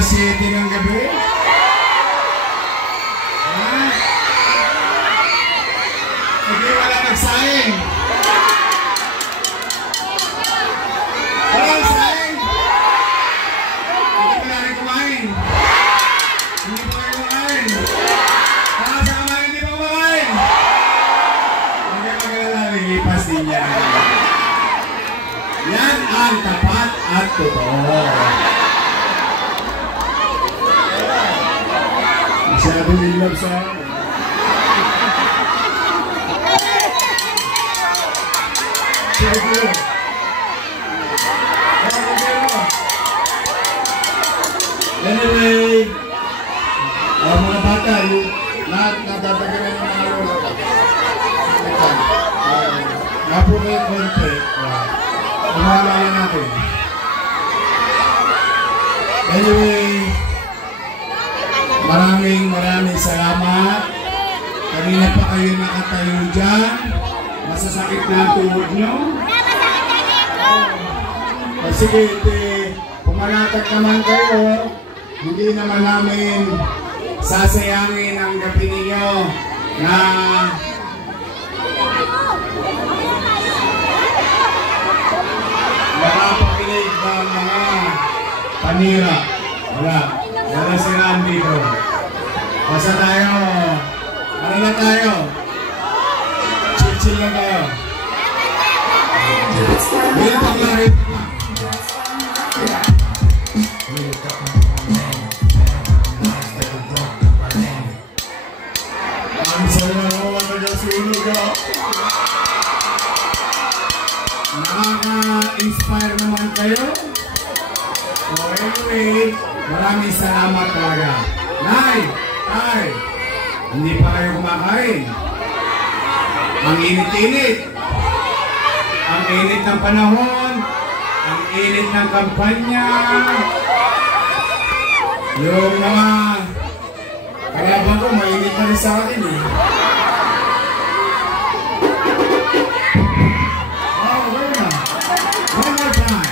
alas 7 ng gabi? Hindi wala nagsaing. Wala nagsaing. Hindi pa rin kumain. Hindi pa kayo kumain. Baka sa kumain, hindi pa kumain. Huwag kayo magalala, lilipas din yan. Yan ang tapat at totoo. Masyado nilog sa anyway, mga bata, lahat natatagal ng mga lola. Napo ko yung konti. Umalayan natin. Anyway, maraming salamat. Kanina pa kayo nakatayo dyan. Masasakit na ang tuhod nyo. Sige, pumanatag naman kayo. Hindi naman namin sasayangin ang gabi ninyo na nakapakinig ng mga panira. Wala siraan dito. Basta tayo, ano na tayo? Chill lang tayo. Bilang paglarit. Ang saya ko ang nagasunog ako. Nakaka-inspire naman kayo. So anyway, maraming salamat talaga. Nay, tay, hindi pa kayo kumakain. Ang init-init. Ang init ng panahon. Ang init ng kampanya. Yung mga kalaban ko, mainit na rin sa akin eh. One more time.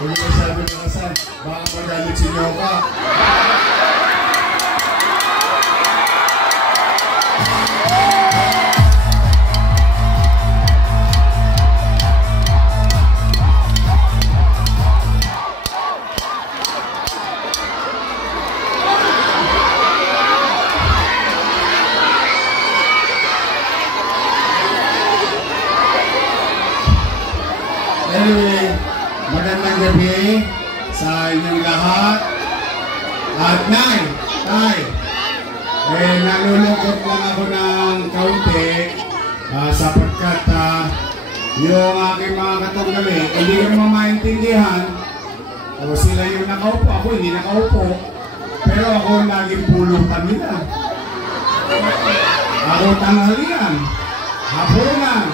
Huwag mo sabi ng kasal, baka magalit si Nyoka. Anyway, magandang gabi sa inyong lahat. At Nay, Tay, nalulungkot lang ako ng kaunti sapagkat yung aking mga katunggali, hindi ko naman maintindihan. O sila yung nakaupo, ako hindi nakaupo. Pero ako laging pulutan nila. Ako tanghalian, hapunan,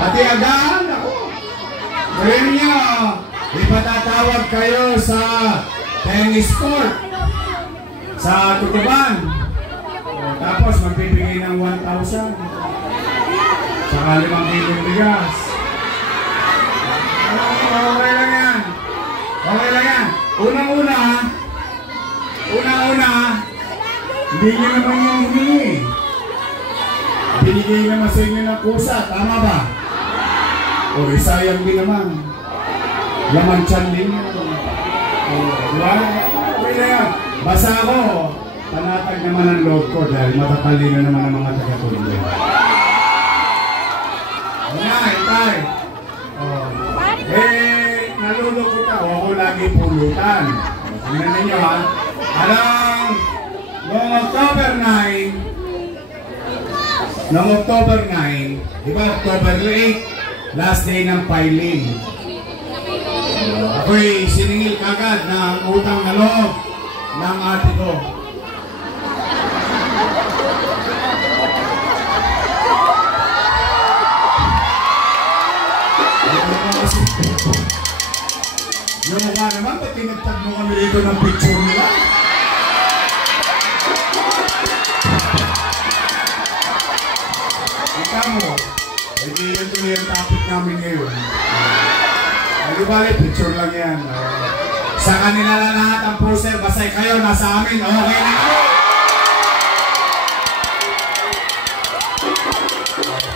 pati agahan ako. Ngayon nyo, ipatatawag kayo sa tennis court sa Tutuban. Tapos magbibigay ng 1,000. Saka 5 kilong bigas. Okay lang yan. Okay lang yan. Unang-una, hindi nyo naman yung humingi. Binigay naman sa inyo ng kusa. Tama ba? O, sayang din naman. Laman tiyan din yun. Diba? Okay na yan. Basta ako, panatag naman ang loob ko dahil matatalino naman ang mga taga-tuloy. Tay. Nalulungkot ako. Ako lagi pulutan. Tingnan ninyo ha. Alang, noong October 9, diba October 8, last day ng filing. Ako'y siningil kagad ng utang na loob ng ate ko. naman, ba't tinagtag mo kami dito ng picture nila? Kita mo, hindi yan tuloy ang topic namin ngayon. Hindi bali, picture lang yan. Sa kanila na lahat ang poster, basta kayo nasa amin, okay na ako.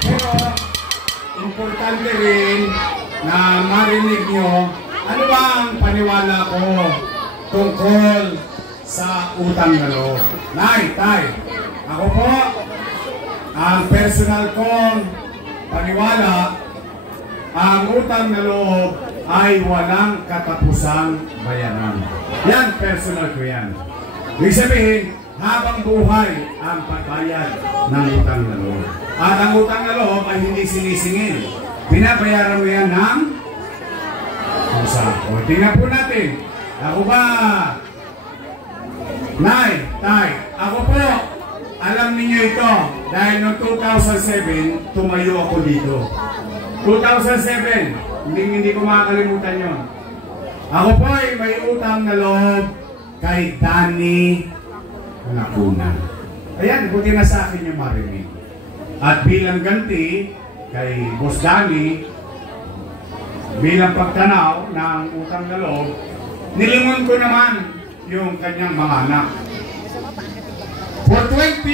Pero, importante rin na marinig nyo, ano ba ang paniwala ko tungkol sa utang na loob? Nay, tay, ako po, ang personal kong paniwala, ang utang na loob ay walang katapusang bayaran. Yan, personal ko yan. Ibig sabihin, habang buhay ang pagbayad ng utang na loob. At ang utang na loob ay hindi sinisingil. Binabayaran mo yan ng kusa. O, tingnan po natin. Ako ba, Nay, Tay, ako po, alam niyo ito, dahil noong 2007, tumayo ako dito. 2007, hindi ko makakalimutan yun. Ako po ay may utang na loob kay Danny Lacuna. Ayan, buti na sa akin yung marinig. At bilang ganti, kay Boss Danny, bilang pagtanaw ng utang na loob, nilingon ko naman yung kanyang mga anak. For 20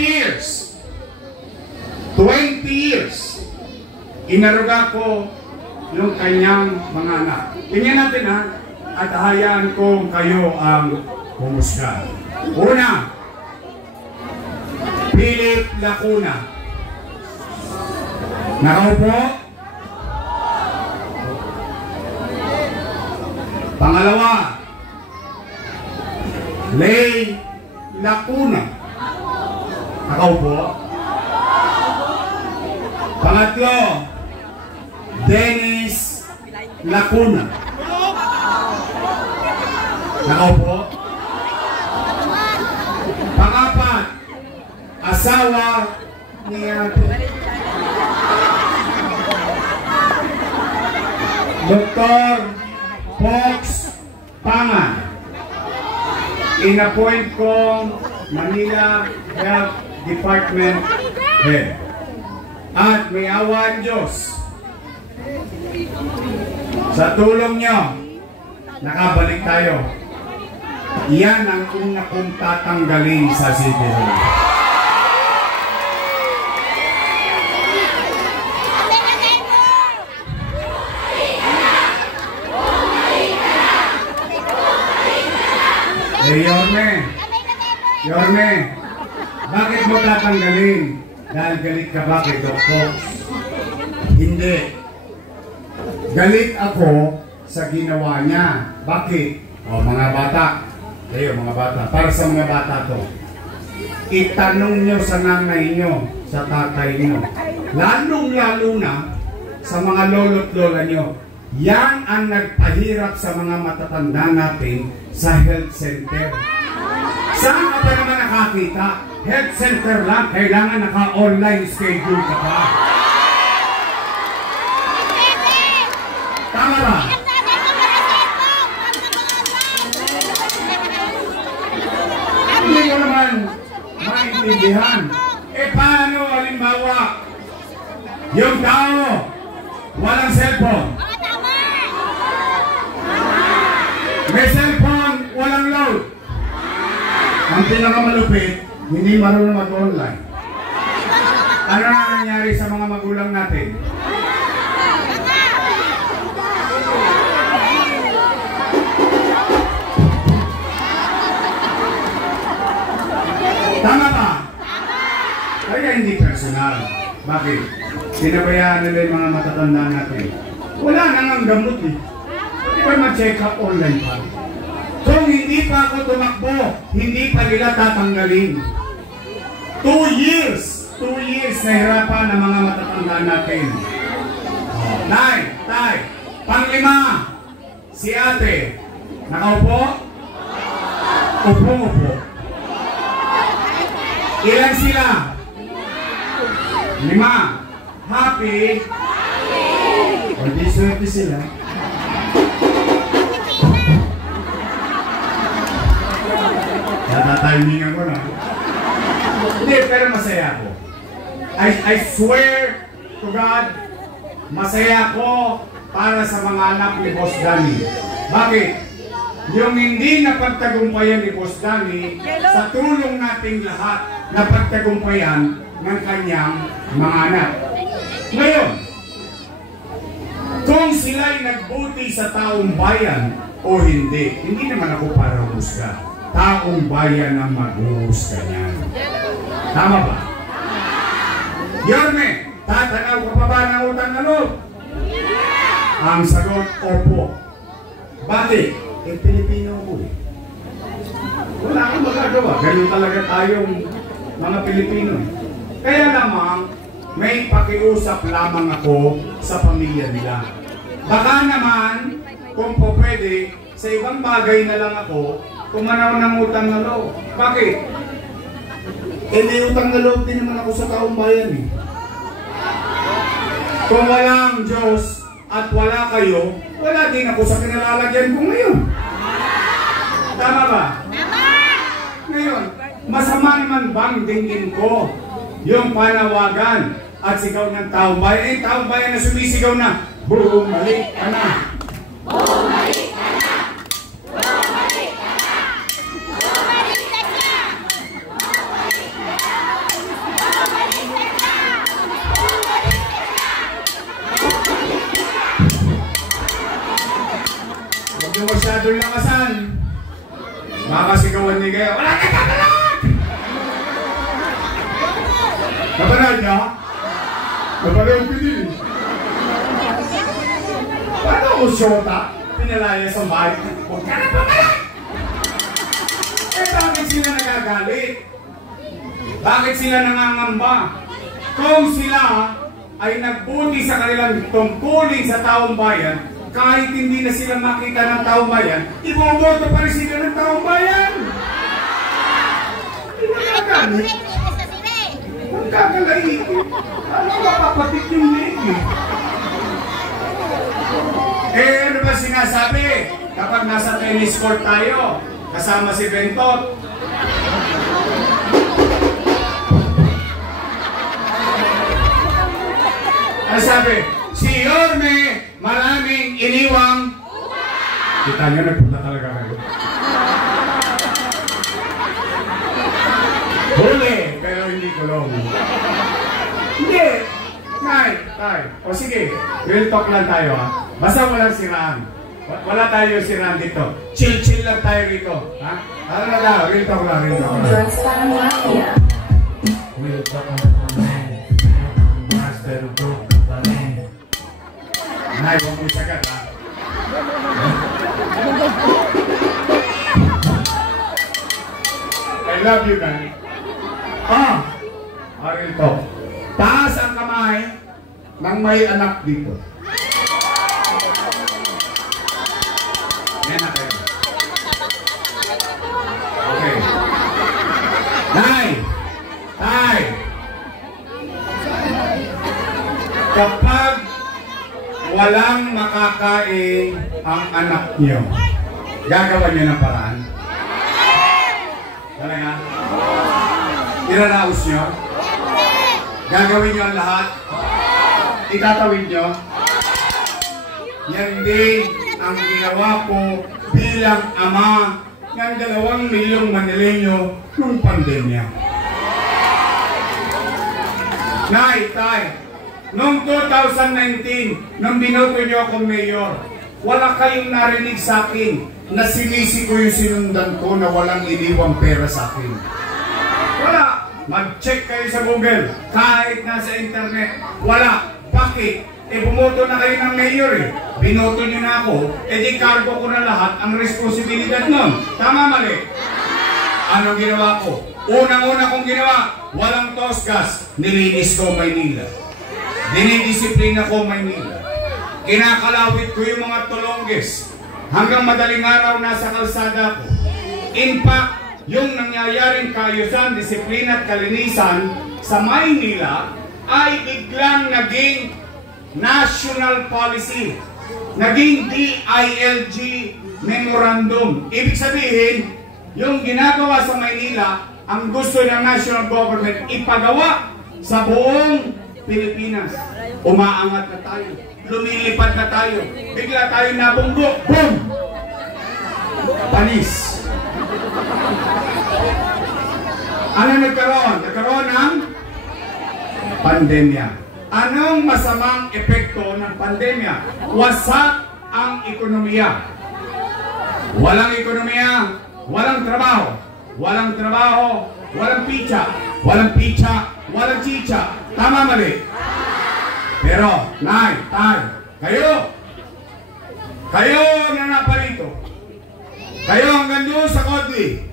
years, inaruga ko yung kanyang mga anak. Tingnan natin ha, at hayaan ko kayo ang humusga. Una, Philip Lacuna. Nakaupo. Pangalawa, Lay Lacuna. Nakaupo. Pangatlo, Dennis Lacuna. Nakaupo. Pangapat, asawa ni Dr. Fox Pangan. In-appoint kong Manila Health Department Head. At may awa ang Diyos. Sa tulong nyo, nakabalik tayo. Iyan ang una kong tatanggalin sa City Hall. Yorme, bakit mo tatanggalin? Dahil galit ka ba kay Doc Fox? Hindi. Galit ako sa ginawa niya. Bakit? O mga bata, kayo mga bata, para sa mga bata to, itanong nyo sa nanay nyo, sa tatay nyo, lalong-lalo na sa mga lolo't lola nyo, yan ang nagpahirap sa mga matatanda natin sa health center. Saan ka pa naman nakakita? Health center lang, kailangan naka-online schedule ka pa. Tama ba? Hindi ko naman maintindihan. Paano, halimbawa, yung tao, walang cellphone. May cellphone, walang load. Ang pinakamalupit, hindi marunong mag-online. Ano na nangyari sa mga magulang natin? Tama ba? Kaya hindi personal. Bakit? Sinabayaan nila yung mga matatanda natin. Wala nang ang gamot eh. Di ba ma-check up online pa? Kung hindi pa ako tumakbo, hindi pa nila tatanggalin. 2 years nahirapan ng mga matatanda natin. Nay, tay, panglima, si ate, nakaupo? Upo. Ilan sila? 5. Happy? O di swerte sila. Natatimingan ko na. Hindi, pero masaya ako. I swear to God, masaya ako para sa mga anak ni Boss Danny. Bakit? Yung hindi napagtagumpayan ni Boss Danny, sa tulong nating lahat, napagtagumpayan ng kanyang mga anak. Ngayon, kung sila'y nagbuti sa taong bayan o hindi, hindi naman ako para husga. Taong bayan ang maghuhusga niyan. Tama ba? Yorme, tatanaw ka pa ba ng utang na loob? Ang sagot, opo. Bakit? Eh, Pilipino ako eh. Wala akong magagawa. Ganun talaga tayong mga Pilipino eh. Kaya naman, may pakiusap lamang ako sa pamilya nila. Baka naman, kung po pwede, sa ibang bagay na lang ako, kumanaw ng utang na loob. Bakit? Eh, may utang na loob din naman ako sa taong bayan eh. Kung walang Diyos at wala kayo, wala din ako sa kinalalagyan ko ngayon. Tama ba? Tama! Ngayon, masama naman bang dinggin ko yung panawagan at sigaw ng taong bayan? Eh, taong bayan na sumisigaw na, bumalik ka na! Bumalik ka na! Bumalik ka na! Bumalik ka na! Bumalik ka na! Bumalik ka na! Bumalik ka na! Huwag yung masyadong lakasan. Makasigawan ni Gaya, wala ka kapalag! Kapanood niya? Kapanood ko din. Paano ako syota? Pinalaya sa bahay. Huwag ka na papalag! Eh, bakit sila nagagalit? Bakit sila nangangamba? Kung sila ay nagbuti sa kanilang tungkulin sa taong bayan, kahit hindi na sila makita ng taong bayan, iboboto pa rin sila ng taong bayan. Hindi na magagamit. Huwag kakalaitin. Ano mapapatik yung lady? Eh, ano ba sinasabi? Kapag nasa tennis court tayo, kasama si Bentot, ano sabi? Si Yorme, maraming iniwang. Kita nyo, nagpunta talaga kayo. Huli, pero hindi kulong. Hindi. Tay. O sige, real talk lang tayo ha. Basta walang siraan. Wala tayo siraan dito. Chill lang tayo rito. Ha? Ano na daw? Real talk lang. Real talk lang. Master of Broke. Nay, huwag mo sagat ha. I love you, Nay. Real talk. Taas ang kamay ng may anak dito. Yan na kayo. Okay. Nay! Tay! Kapag walang makakain ang anak niyo, gagawa niyo ng paraan? Talaga? Iraraos niyo? Gagawin niyo ang lahat? Itatawid niyo? Yan din ang ginawa ko bilang ama ng 2 milyong Manileño noong pandemya. Nay, tay, noong 2019, nung binoto niyo akong mayor, wala kayong narinig sa akin na sinisi ko yung sinundan ko na walang iniwang pera sa akin. Wala. Mag-check kayo sa Google. Kahit nasa internet. Wala. Bakit? Eh, bumoto na kayo ng mayor eh. Binoto niyo na ako. Eh, di cargo ko na lahat ang responsibilidad nun. Tama, mali? Anong ginawa ko? Unang-una kong ginawa, walang tosgas. Nilinis ko Maynila. Dinidisiplina ko Maynila. Kinakalawit ko yung mga tulongges. Hanggang madaling araw nasa kalsada ko. In fact, yung nangyayaring kaayusan, disiplina at kalinisan sa Maynila ay biglang naging national policy. Naging DILG memorandum. Ibig sabihin, yung ginagawa sa Maynila, ang gusto ng national government ipagawa sa buong Pilipinas. Umaangat na tayo. Lumilipad na tayo. Bigla tayo nabunggo. Boom! Panis. Ano nagkaroon? Nagkaroon ng pandemya. Anong masamang epekto ng pandemya? Wasak ang ekonomiya. Walang ekonomiya, walang trabaho. Walang trabaho, walang pizza. Walang pizza, walang chicha. Tama mali? Pero, nay, tay, kayo na napalito. Kayo hanggang doon sa Kodli.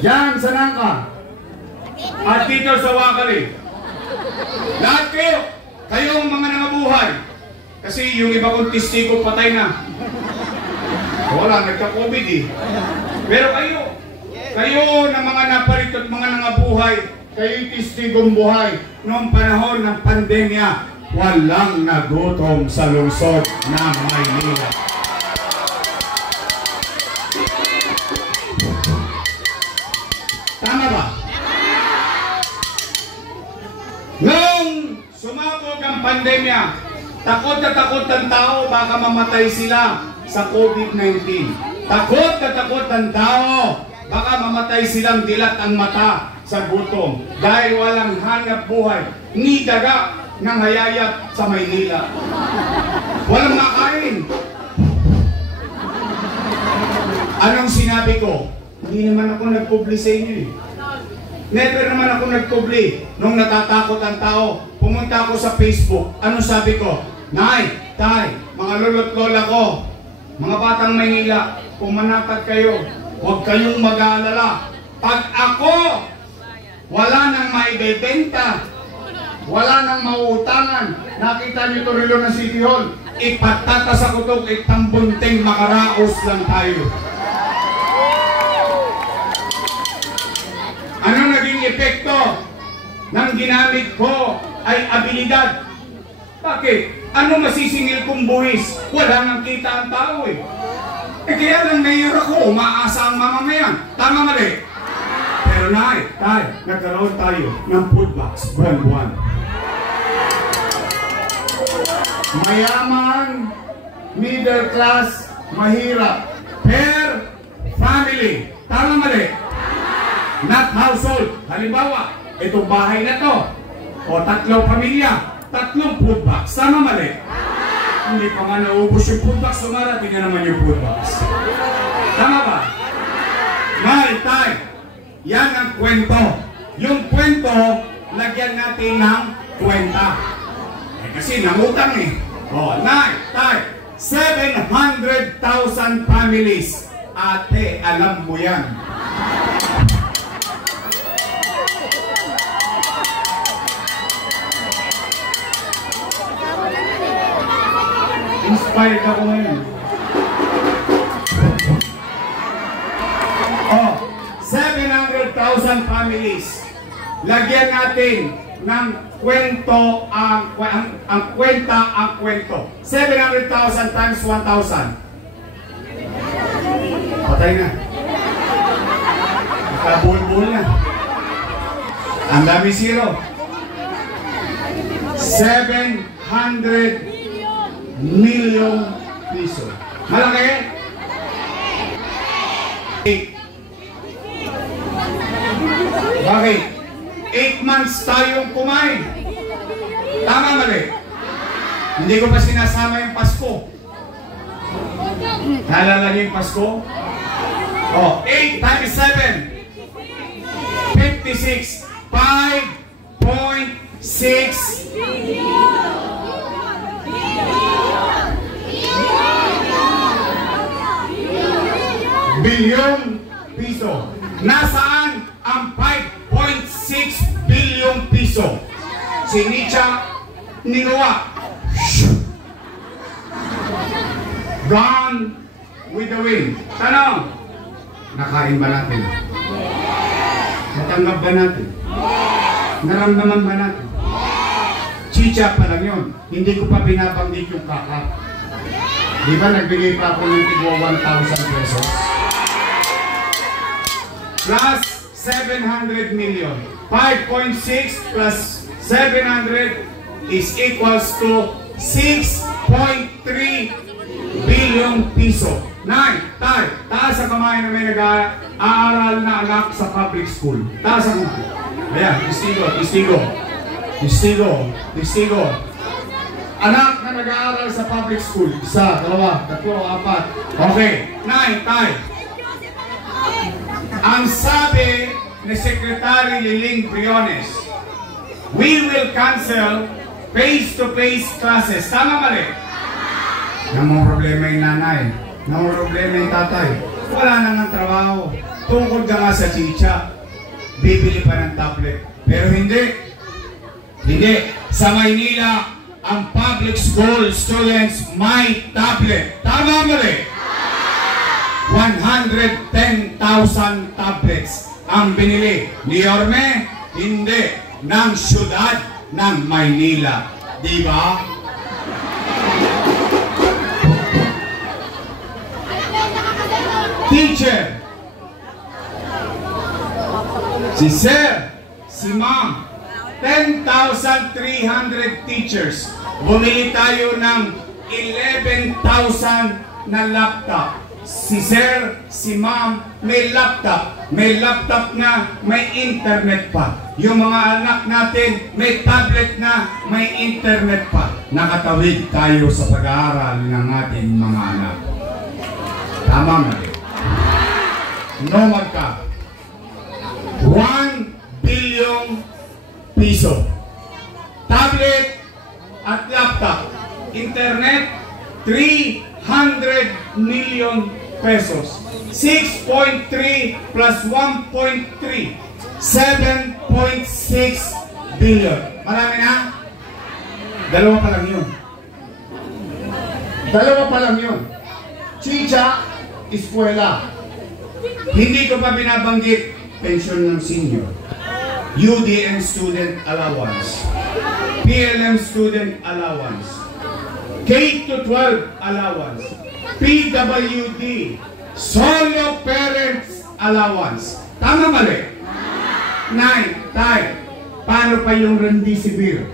Diyan sa Nangka. At dito sa Wakali. Lahat kayo ang mga nangabuhay. Kasi yung iba kong testigo patay na. Wala, nagka-COVID eh. Pero kayo na mga napalito at mga nangabuhay, kayo'y testigong buhay noong panahon ng pandemya, walang nagutom sa lungsod ng Maynila. Tama ba? Noong sumabog ang pandemya, takot na takot ang tao, baka mamatay sila sa COVID-19. Takot na takot ang tao, baka mamatay silang dilat ang mata sa gutom dahil walang hanap buhay ni daga ng hayayat sa Maynila. Walang makain. Anong sinabi ko? Hindi naman ako nagpubli sa inyo eh. Never naman ako nagpubli. Nung natatakot ang tao, pumunta ako sa Facebook. Anong sabi ko? Nay, tay, mga lolo't lola ko, mga batang Maynila, pumanatag kayo. Huwag kayong mag-aalala. Pag ako wala nang maibebenta, wala nang mauutangan, nakita niyo ito rilo ng City Hall, ipatata sa kutok, itambunting makaraos lang tayo. Ano naging epekto ng ginamit ko ay abilidad? Bakit? Ano masisingil kong buwis? Wala nang kita ang tao eh. Kaya lang mayor ako, umaasa ang mamamayan. Tama mali? Pero tayo, nagkaroon tayo ng food box, buwan-buwan. Mayaman, middle class, mahirap. Per family. Tama mali? Not household. Halimbawa, itong bahay na to, o 3 pamilya, 3 food box. Tama mali? Hindi pa nga naubos yung food box, sumarating na naman yung food box. Tama ba? Tayo, yan ang kwento. Yung kwento, lagyan natin ng kwenta. Kasi nangutang eh. Tayo, 700,000 families. Ate, alam mo yan. Inspired ako ngayon. 700,000 families. Lagyan natin ng kwento ang kwenta ang kwento. 700,000 times 1,000. Patay na. Nakabuhol-buhol na. Ang dami zero. 700 million piso. Malaki? 8. Bakit? 8 months tayong kumain. Tama mali? Hindi ko pa sinasama yung Pasko. Naalala niyo yung Pasko? 8 times 7. 56. 5.6 billion piso. Nasaan ang 5.6 billion piso? Si Nietzsche ninuwa. Gone with the wind. Tanong, nakain ba natin? Natanggap ba natin? Naramdaman ba natin? Chicha pa lang yun. Hindi ko pa binabanggit yung kakap. Di ba nagbigay pa ako ng tigwa 1,000 pesos? plus 700 million. 5.6 plus 700 is equals to 6.3 billion piso. 9, taas sa kamay na may nag-aaral na anak sa public school. Taas ang kamay. Ayan, testigo. Anak na nag-aaral sa public school. 1, 2, 3, 4. Okay, 9, tayo. Ang sabi ni Secretary Liling Briones, we will cancel face-to-face classes. Tama mali? Nang mga problema yung nanay, nang mga problema yung tatay, wala na ng trabaho. Tungkol ka nga sa chicha, bibili pa ng tablet. Pero hindi. Sa Maynila, ang public school students may tablet. Tama mali? 110,000 tablets ang binili ni Yorme, hindi, ng syudad ng Maynila. Diba? Teacher, si sir, si ma'am, 10,300 teachers. Bumili tayo ng 11,000 na laptop. Si sir, si ma'am, may laptop. May laptop na may internet pa. Yung mga anak natin, may tablet na may internet pa. Nakatawid tayo sa pag-aaral ng ating mga anak. Tama na rin. Nomad ka. 1 billion piso. Tablet at laptop. Internet, 300 million pesos. 6.3 plus 1.3, 7.6 billion. Marami na? Dalawa pa lang yun. Chicha, eskwela. Hindi ko pa binabanggit pension ng senior, UDM student allowance, PLM student allowance, K-12 allowance, PWD, solo parents allowance. Tama mali? 9, tayo. Paano pa yung remdesivir?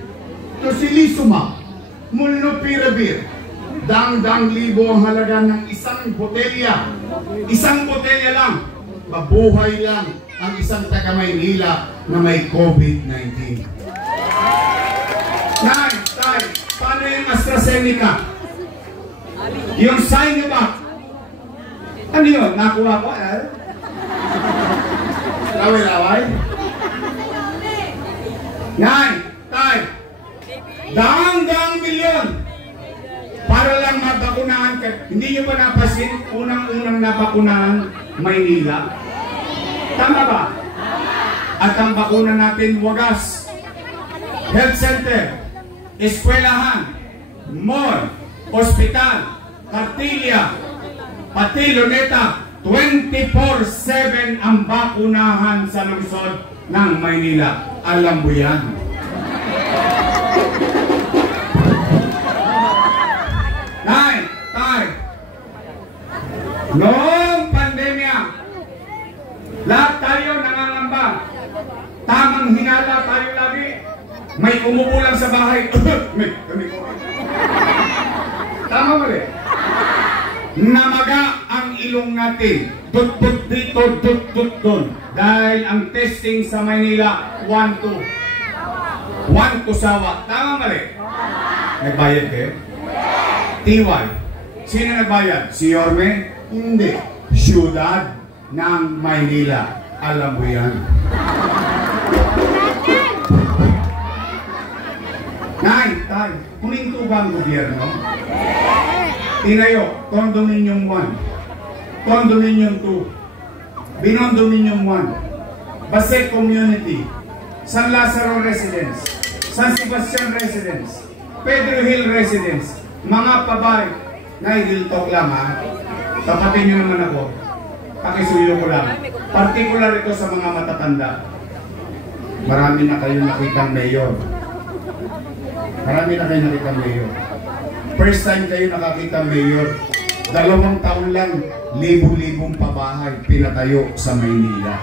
Tocilizumab, molnupiravir, dang libo ang halaga ng isang botelya. Isang botelya lang. Mabuhay lang ang isang taga Maynila na may COVID-19. 9, tayo. Paano yung AstraZeneca? Yung Sinovac. Ano yun? Nakuha ko? Laway-laway? 9, tayo. Daang milyon. Para lang mabakunahan ka. Hindi nyo ba napasin? Unang nabakunahan Maynila. Tama ba? At ang bakuna natin wagas. Health center, eskwelahan, mall, ospital, Cartilla, pati Luneta, 24/7 ang bakunahan sa lungsod ng Maynila. Alam mo yan. Noong pandemya, lahat tayo nangangamba. Tamang hinala tayo lagi. May umupo lang sa bahay. Tama mali. Namaga ang ilong natin. Tut-tut dito, tut-tut doon. Dahil ang testing sa Maynila, 1-2. 1 to sawa. Tama mali. Nagbayad kayo? TY. Sino nagbayad? Si Yorme? Hindi. Siyudad ng Maynila. Alam mo yan. 9, tayo. Kuminto ba ang gobyerno? Tinayo, Condominium 1, Condominium 2, Binondominium 1, Basek Community, San Lazaro Residence, San Sebastian Residence, Pedro Hill Residence, mga pabay. Nai-real talk lang ha. Tapatin nyo naman ako. Pakisuyo ko lang. Particular ito sa mga matatanda. Marami na kayong nakitang mayor. First time kayo nakakita mayor. 2 taon lang, libo-libong pabahay pinatayo sa Maynila.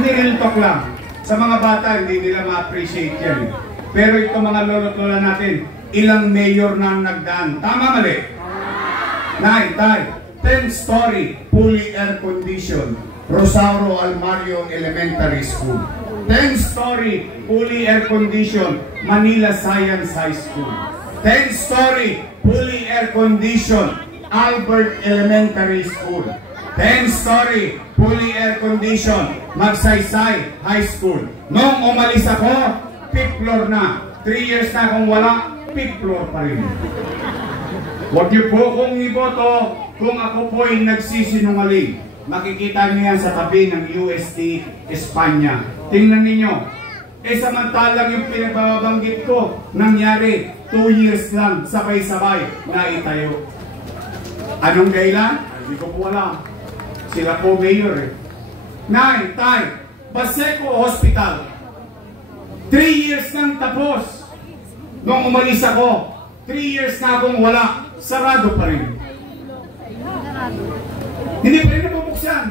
real talk lang. Sa mga bata, hindi nila ma-appreciate yan. Pero ito mga lolo-lola natin, ilang mayor na nagdaan. Tama, mali? Nay, tay, 10-story, fully air-conditioned, Rosauro Almario Elementary School. 10-story, fully air-conditioned, Manila Science High School. 10-story, fully air-conditioned, Albert Elementary School. 10-story, fully air-conditioned, Magsaysay High School. Nung umalis ako, 5th floor na. 3 years na akong wala, 5th floor pa rin. Huwag niyo po kong iboto kung ako po ay nagsisinungaling. Makikita niyo yan sa tabi ng UST Espanya. Tingnan ninyo. Samantalang yung pinagbabanggit ko, nangyari 2 years lang, sabay-sabay na itayo. Anong dahilan? Hindi ko po alam. Sila po mayor eh. Nay, tay, Baseco Hospital. 3 years nang tapos. Nung umalis ako, 3 years na akong wala. Sarado pa rin. Hindi pa rin nabubuksan.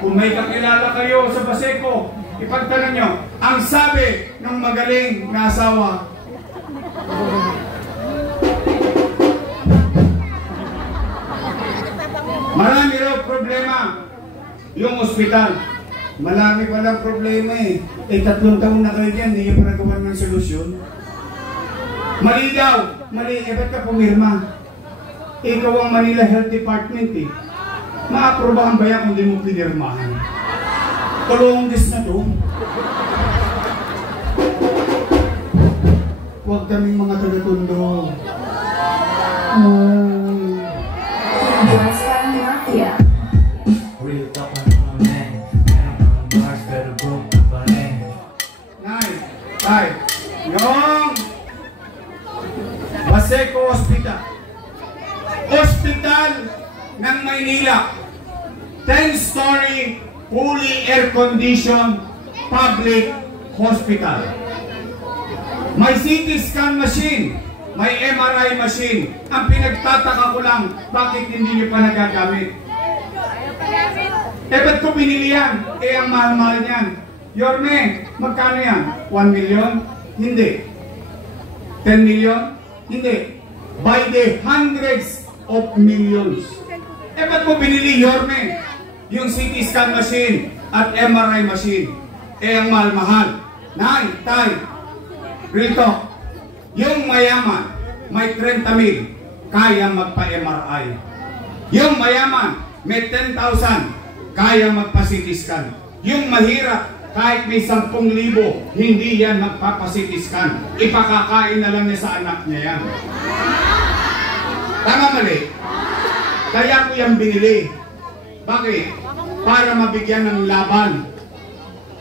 Kung may kakilala kayo sa Baseco, ipagtanong nyo, ang sabi ng magaling na asawa, marami raw problema yung ospital. Marami palang problema eh. 3 taon na kayo dyan, hindi nyo pa nagawa ng solusyon. Mali daw. Mali. Ba't ka pumirma? Ikaw ang Manila Health Department eh. Maaprobahan ba yan kung di mo pinirmahan? Kalongges na to. Huwag kaming mga taga-tundo. Real talk on mga men. Meron mga bars pero broke na pa rin. Nay, tay, yung Baseco Hospital. Hospital ng Maynila. 10-story, fully air-conditioned public hospital. May CT scan machine, may MRI machine. Ang pinagtataka ko lang, bakit hindi nyo pa nagagamit? Ba't ko binili yan? Ang mahal-mahal niyan. Yorme, magkano yan? 1 million? Hindi. 10 million? Hindi. By the hundreds of millions. Ba't mo binili, Yorme? Yung CT scan machine at MRI machine. Ang mahal-mahal. Nay, tay, rito, yung mayaman, may 30,000, kaya magpa-MRI. Yung mayaman, may 10,000, kaya magpa-CT scan. Yung mahirap, kahit may 10,000, hindi yan magpapa-CT scan. Ipakakain na lang niya sa anak niya yan. Tama, mali? Kaya ko yan binili. Bakit? Para mabigyan ng laban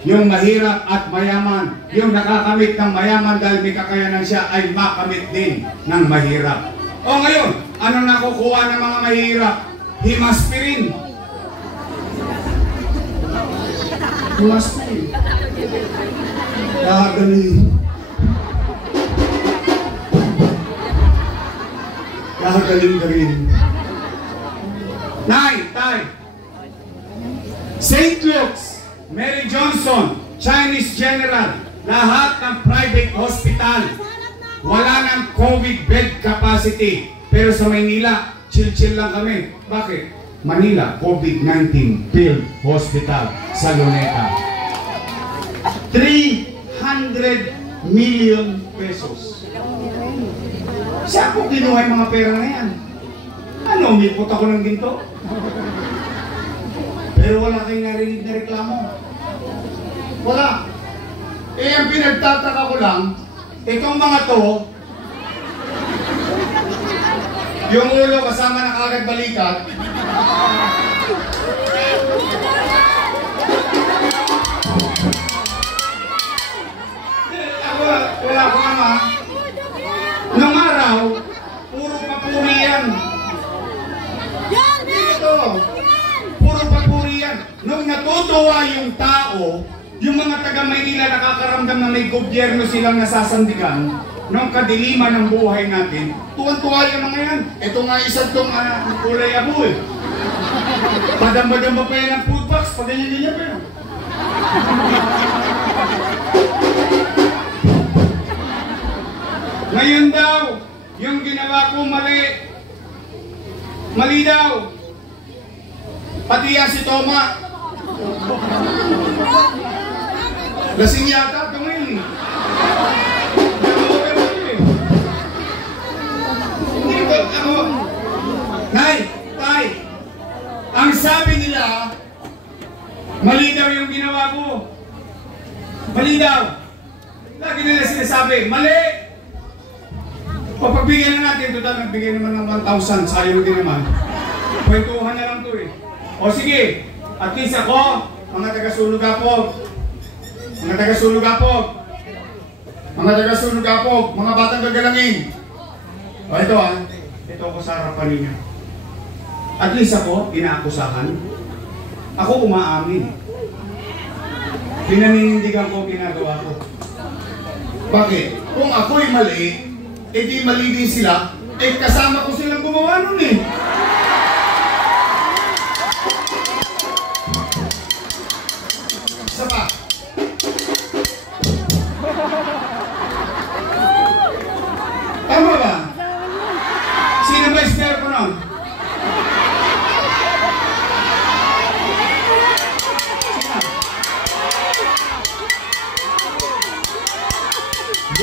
yung mahirap at mayaman. Yung nakakamit ng mayaman dahil may kakayanan siya ay makamit din ng mahirap. O ngayon, ano nakukuha ng mga mahirap? Himaspirin. Himaspirin. Kagaling. Kagaling ka rin. Nay, tay. St. Luke's, Mary Johnson, Chinese General, lahat ng private hospital, wala ng COVID bed capacity. Pero sa Maynila, chill-chill lang kami. Bakit? Manila, COVID-19 field hospital sa Luneta. 300 million pesos. Saan ko kinuha yung mga pera na yan? Ano, umipot ako ng ginto? Pero wala kayong narinig na reklamo. Wala. Ang pinagtataka ko lang, itong mga to, yung ulo kasama na kagad balikat, wala ko ama. Nung araw, puro papuri yan. Ito, puro papuri yan. Nung natutuwa yung tao, yung mga taga-Maynila nakakaramdam na may gobyerno silang nasasandigan, nung kadiliman ng buhay natin, tuwan-tuwa yung mga yan. Ito nga isa itong kulay abo eh. Padamba-damba pa yan ang food box, pag ganyan-ganyan pa yan. Ngayon daw, yung ginawa ko mali. Mali daw. Pati yan si Toma. Lasing yata ito ngayon. Hindi ko, ako. Nay, tay, ang sabi nila, mali daw yung ginawa ko. Mali daw. Lagi nila sinasabi, mali. O pagbigyan na natin, total nagbigay naman ng 1,000, sayang din naman. Kwentuhan na lang to eh. O sige, at least ako, mga taga-Sulugapog, mga taga-Sulugapog, mga taga-Sulugapog, mga batang gagalangin. O ito ito ako sa harapan ninyo. At least ako, inaakusahan. Ako umaamin. Pinaninindigan ko ginagawa ko. Bakit? Kung ako'y mali, di mali din sila, kasama ko silang gumawa nun eh. Isa pa. Tama ba? Sino ba isper ko nun?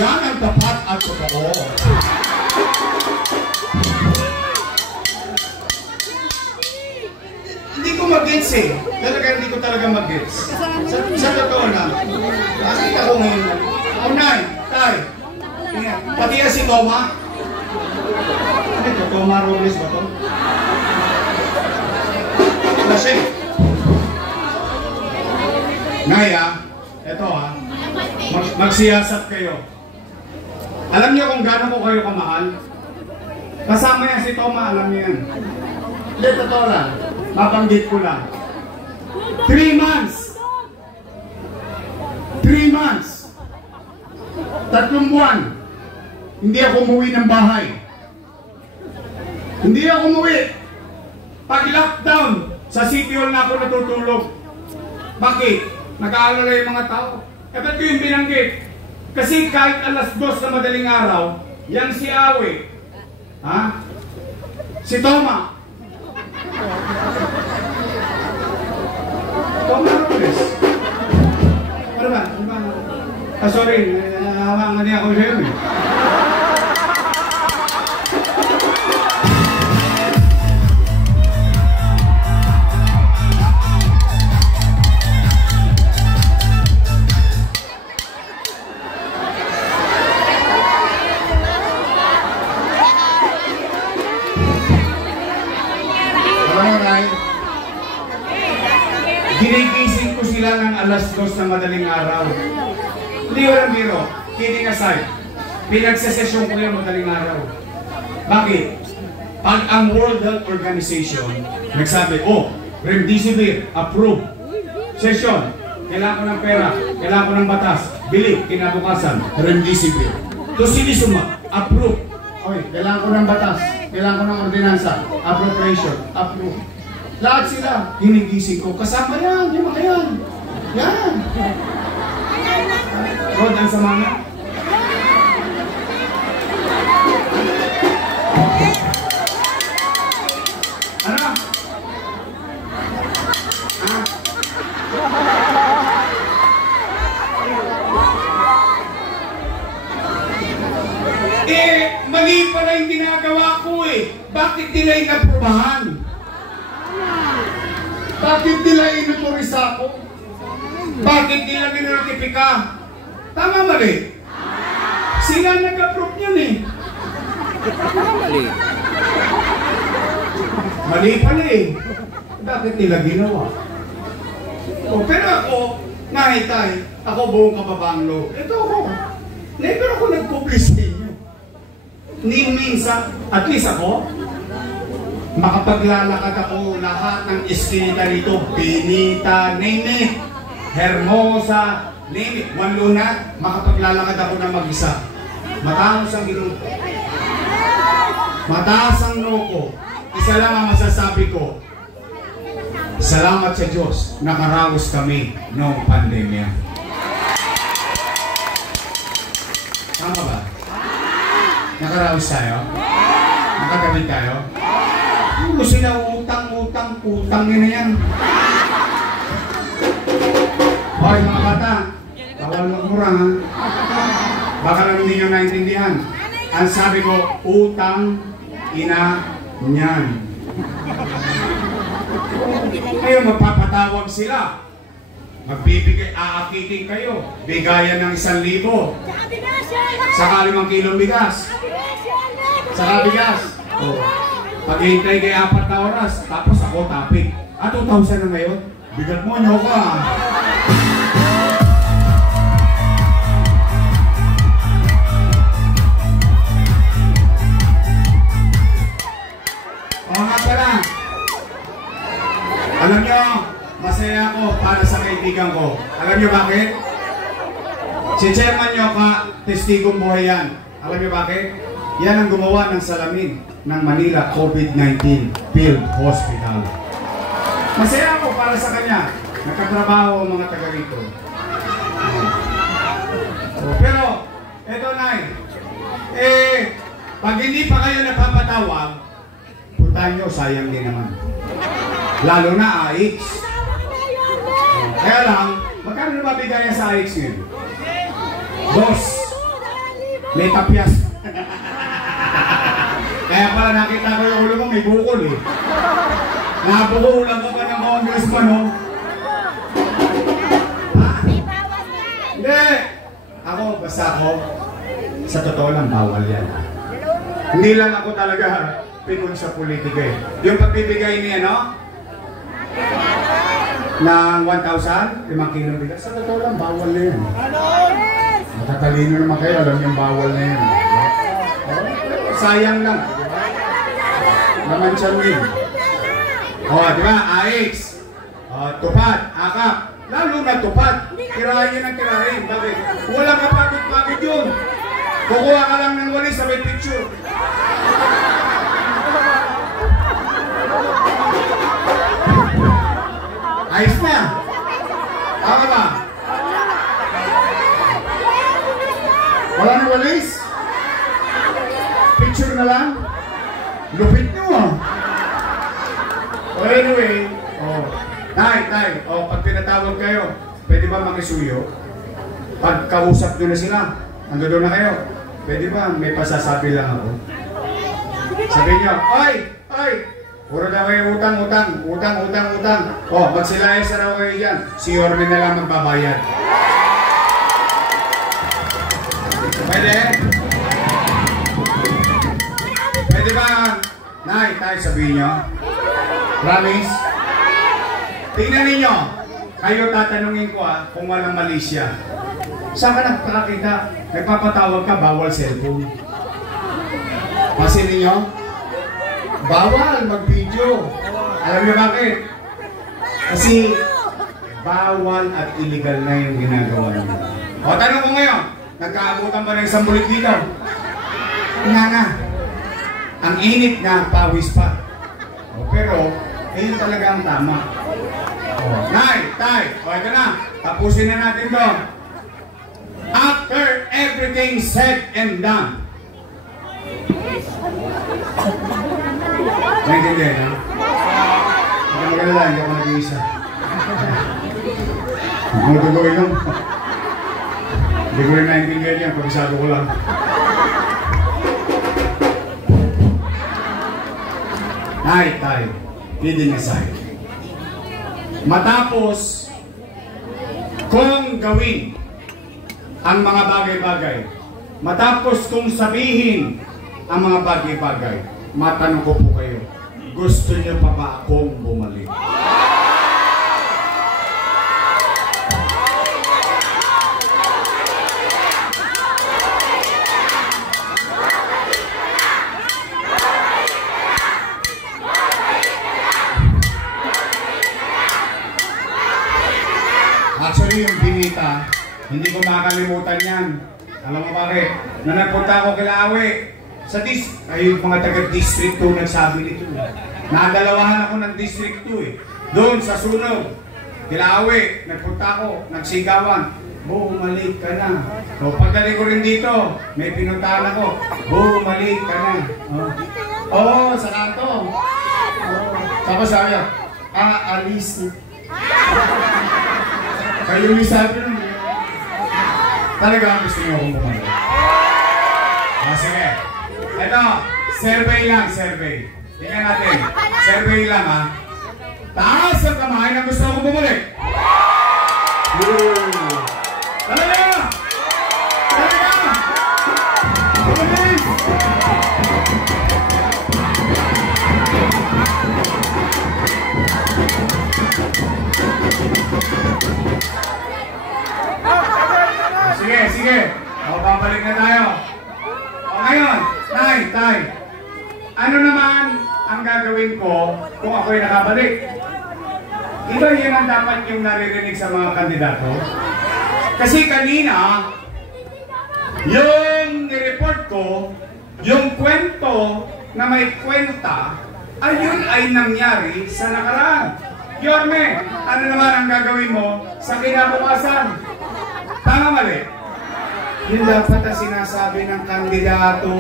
Yan ang tapat at totoo. Hindi ko mag-gets eh. Hindi ko talaga mag-gets. Sa totoo lang. Nakita ko ngayon. Unay, tay. Pati yan si Toma. Ito, Toma Robles ba ito? Lasing. Naya, ito magsiyasat kayo. Alam niyo kung gaano ko kayo kamahal? Kasama yan si Toma, alam niyo yan. Hindi, totoo lang. Mabanggit ko lang. 3 months. 3 months. 3 buwan. Hindi ako umuwi ng bahay. Hindi ako umuwi. Pag-lockdown, sa City Hall na ako natutulog. Bakit? Nag-aalala yung mga tao. Ba't ko yung binanggit? Kasi kahit alas 2 na madaling araw, yan si Awe. Ha? Si Toma. Toma Robles. Ano ba? Sorry. Hamangan niya ako sa'yo eh. Ginigising ko sila ng alas 2 na madaling araw. Hindi walang biro. Kidding aside. Pinagsesesyon ko yung madaling araw. Bakit? Pag ang World Health Organization nagsabi, Remdesivir, approve. Session, kailangan ko ng pera, kailangan ko ng batas, bili, kinabukasan, Remdesivir. To sinisuma, approve. Okay, kailangan ko ng batas, kailangan ko ng ordinansa, appropriation, approve. Lahat sila, hinigising ko. Kasama yan, yung mga yan. Yan. Rod, ang sama na. Ano? Mali pala yung ginagawa ko eh. Bakit nila inaprubahan? Bakit nila inuturisa ako? Bakit nila ninortifika? Tama mali? Sila nag-approve yun eh. Mali pala eh. Bakit nila ginawa? Pero ako, nahitay, ako buong kababaang loob. Ito ako. Never ako nag-publish sa inyo. Ni minsan, at least ako, makapaglalakad ako lahat ng eskinita rito, Binita, name it, Hermosa, name it, Manluna, makapaglalakad ako na mag-isa. Mataas ang ginuto. Mataas ang loko. Isa lang ang masasabi ko. Salamat sa Diyos, nakaraos kami noong pandemya. Tama ba? Nakaraos tayo? Nakatawid tayo? Ano sila utang nyo na yan. Hoy mga bata, bawal magmura ha. Baka lang hindi nyo naintindihan. Ang sabi ko, utang ina niyan. Ngayon magpapatawag sila. Magbibigay, aakitin kayo. Bigayan ng 1,000. Saka 5 kilong bigas. Saka bigas. Oh. Paghihintay kay 4 na oras. Tapos ako tapik. 2,000 na ngayon. Bigat mo, nyo ka. Oo nga pala. Alam nyo, masaya ako para sa kaibigan ko. Alam nyo bakit? Si chairman nyo ka, testigong buhay yan. Alam nyo bakit? Yan ang gumawa ng salamin ng Manila COVID-19 Field Hospital. Masaya ako para sa kanya. Nagkatrabaho ang mga taga rito. Pero, eto na pag hindi pa kayo napapatawag, puntahan nyo, sayang din naman. Lalo na AX. Kaya lang, magkano na mabigayan sa AX ngayon? Boss, may tapyas. Kaya pala nakita ko yung ulo mo, may bukol eh. Nabukulang ka pa ng congressman, no? Ha? Hindi! Basta ako, sa totoo lang, bawal yan. Hindi lang ako talaga pikon sa politika eh. Yung pagbibigay niya, no? Ng 1,000, 5 kilo bigas, sa totoo lang, bawal na yan. Matatalino naman kayo, alam yung bawal na yan. Sayang lang. Naman siya win. Di ba? AX. Tupad. Akap. Lalo na tupad. Tirahin yun ang tirahin. Bakit? Wala ka pagod yun. Kukuha ka lang ng walis sa may picture. Ayos na. Tama ba? Wala na walis? Picture na lang? Lupit nyo ah. Anyway, Tay, pag pinatawag kayo, pwede ba makisuyo? Pag kausap nyo na sila, nandoon na kayo, pwede ba may pasasabi lang ako? Sabihin nyo, ay, puro daw kayo utang. Magsilayas na raw kayo dyan. Si Yorme na lang magbabayad. Pwede? Pwede ba, Nay, sabihin nyo? Promise? Tingnan ninyo. Kayo tatanungin ko kung walang Malaysia. Saan ka nagkakita? Nagpapatawag ka, bawal cellphone. Pasin ninyo? Bawal mag-video. Alam niyo bakit? Kasi bawal at illegal na yung ginagawa niyo. Tanong ko ngayon, nagkaabutan ba ng isang bulit dito? Nga. Ang init na, pawis pa. Pero, yun talaga ang tama. Nay, ito na. Tapusin na natin to. After everything said and done. Naintindihan, ha? Hindi maganda, hindi ako nag-iisa. Ano gagawin lang? Hindi ko rin naintindihan yan, pag-isado ko lang. Tay, kidding aside. Matapos kung gawin ang mga bagay-bagay, matapos kung sabihin ang mga bagay-bagay, matanong ko po kayo, gusto niyo pa ba akong bumalik? Actually, yung binita, hindi ko makakalimutan yan. Alam mo bakit? Na nagpunta ako kila Awe, yung mga taga-district 2 nagsabi nito. Nakadalawahan ako ng district 2 eh. Doon sa sunog, Kilaawi, nagpunta ako, nagsigawan. Bumalik ka na. So, pagdating ko rin dito, may pinuntahan ako. Bumalik ka na. Oh, sa kanto. Tapos sabi niya, aalis na. Kayo ni sabi nun. Talaga gusto niyo akong bumalik. Sige. Ito, survey lang, survey. Tingnan natin. Survey lang, ha. Taas ang kamay na gusto akong bumalik. Talaga! Talaga! Bumalik! Sige, sige. Babalik na tayo. Ngayon, Tay. Ano naman ang gagawin ko kung ako'y nakabalik? Iba yun ang dapat yung naririnig sa mga kandidato. Kasi kanina, yung nireport ko, yung kwento na may kwenta, ayun ay nangyari sa nakaraan. Yorme, ano naman ang gagawin mo sa kinabukasan? Tama mali? Yun dapat ang sinasabi ng kandidato.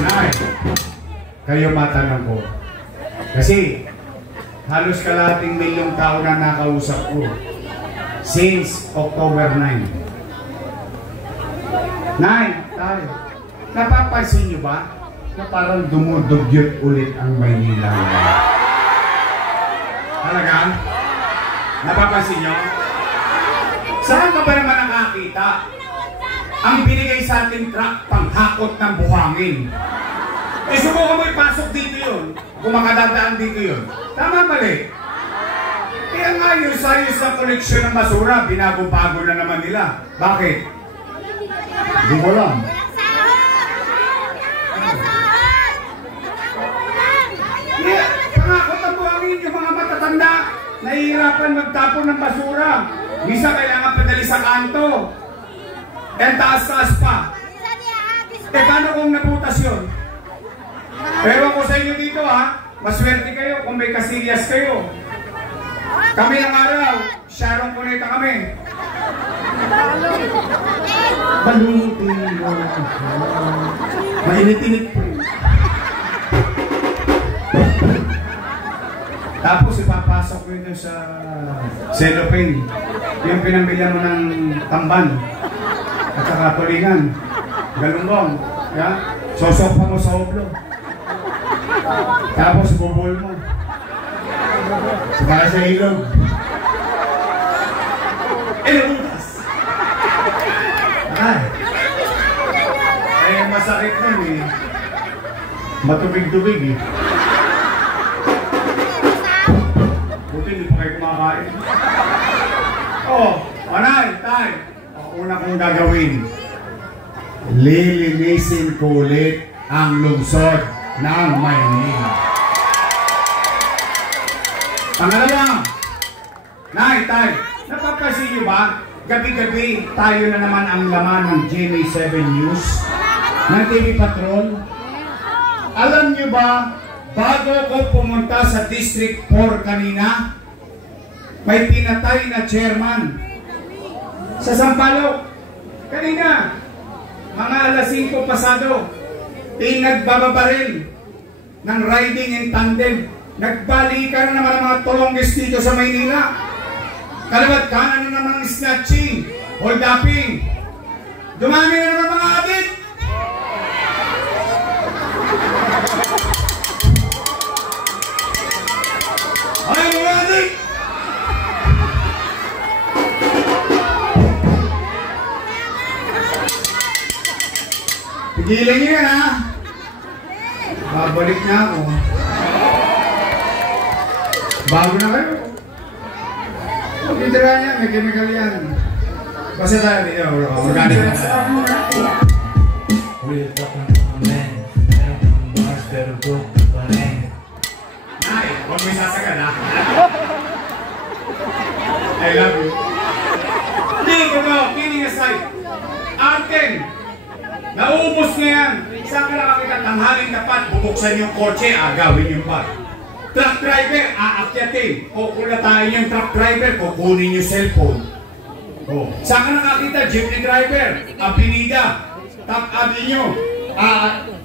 Nay, kayo matanong ko. Kasi halos kalahating milyong tao na nakausap ko since October 9. Nay, tayo. Napapansin niyo ba na parang dumudugyot ulit ang Maynila? Talaga? Napapansin niyo? Saan ka ba naman nakakita? Ang binigay sa ating truck panghakot ng buhangin. Eh, subukan mo ipasok dito yun. Kung makadadaan dito yun. Tama mali? Kaya nga yung sayos sa koleksyon ng basura, binago-bago na naman nila. Bakit? Hindi ko lang. Yeah, pangakot ang buhangin yung mga matatanda. Nahihirapan magtapon ng basura. Misa kailangan padali sa kanto. And taas-taas pa. Eh, paano kung nabutas yun? Pero ako sa inyo dito, ha? Maswerte kayo kung may kasilyas kayo. Kami ng araw, Sharon Cuneta kami. Balutin mo. Mainit-init po. Tapos ipapasok ko yun sa cellophane. Yung pinambilyan mo ng tamban. At saka tulingan. Galunggong. Yeah? Sosopa mo sa oblo. Tapos bubol mo. Para sa ilog. Butas. Ay, masakit nun eh. Matubig-tubig eh. Buti hindi pa kayo kumakain. Oh, Anay, Tay. Una kong gagawin. Lilinisin ko ulit ang lungsod ng Maynila. Pangalawa, Nay, Tay, napapansin niyo ba? Gabi-gabi tayo na naman ang laman ng GMA7 News ng TV Patrol. Alam niyo ba, bago ko pumunta sa District 4 kanina, may pinatay na chairman sa Sampaloc. Kanina, mga alas 5 pasado, pinagbababaril ng riding in tandem. Nagbalikan na naman ang mga tulonggis dito sa Maynila. Kaliwat kanan na naman ang snatching, hold-upping. Dumami na naman mga adik. Ay, mga adik! Pigilan niyo yan, ha? Babalik na ako. Bago na kayo. Pagkitira niya, may chemical yan. Basta tayo dito, organic na tayo. Real talk ng mga men. Meron kang Mars pero broke pa rin. Nay, huwag may sasagad, ha? I love you. kidding aside. Arten, nauubos na yan. Saan ka nakakita? Tanghaling tapat, bubuksan yung kotse, agawin yung bar. Truck driver, aakyatin. Kukulatain yung truck driver, kukunin yung cellphone. Oh. Saan ka nakakita? Jeepney driver, abinida, top avenue.